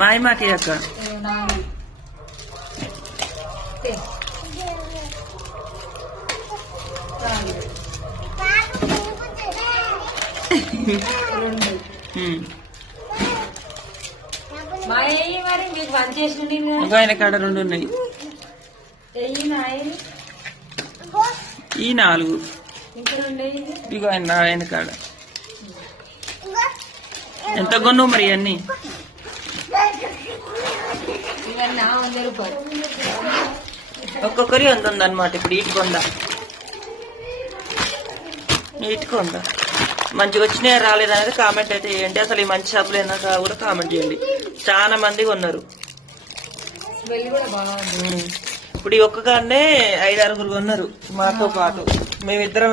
మాయమాకి అక్క. ఆయన కాడ 2 ఉన్నాయి. ఈ 4 ఇగో ఆయన కాడ ఎంత కొన్నావు మరి అన్ని? ఒక్కొక్కరి 100 ఉందన్నమాట. ఇప్పుడు ఇటుకొందా మంచిగా వచ్చినాయా రాలేదనేది కామెంట్ అయితే చేయండి. అసలు ఈ మంచి షాపులు ఏదైనా కూడా కామెంట్ చేయండి. చాలా మంది కొన్నారు. ఇప్పుడు ఈ ఒక్కగానే 5-6 కొన్నారు మాతో పాటు. మేమిద్దరం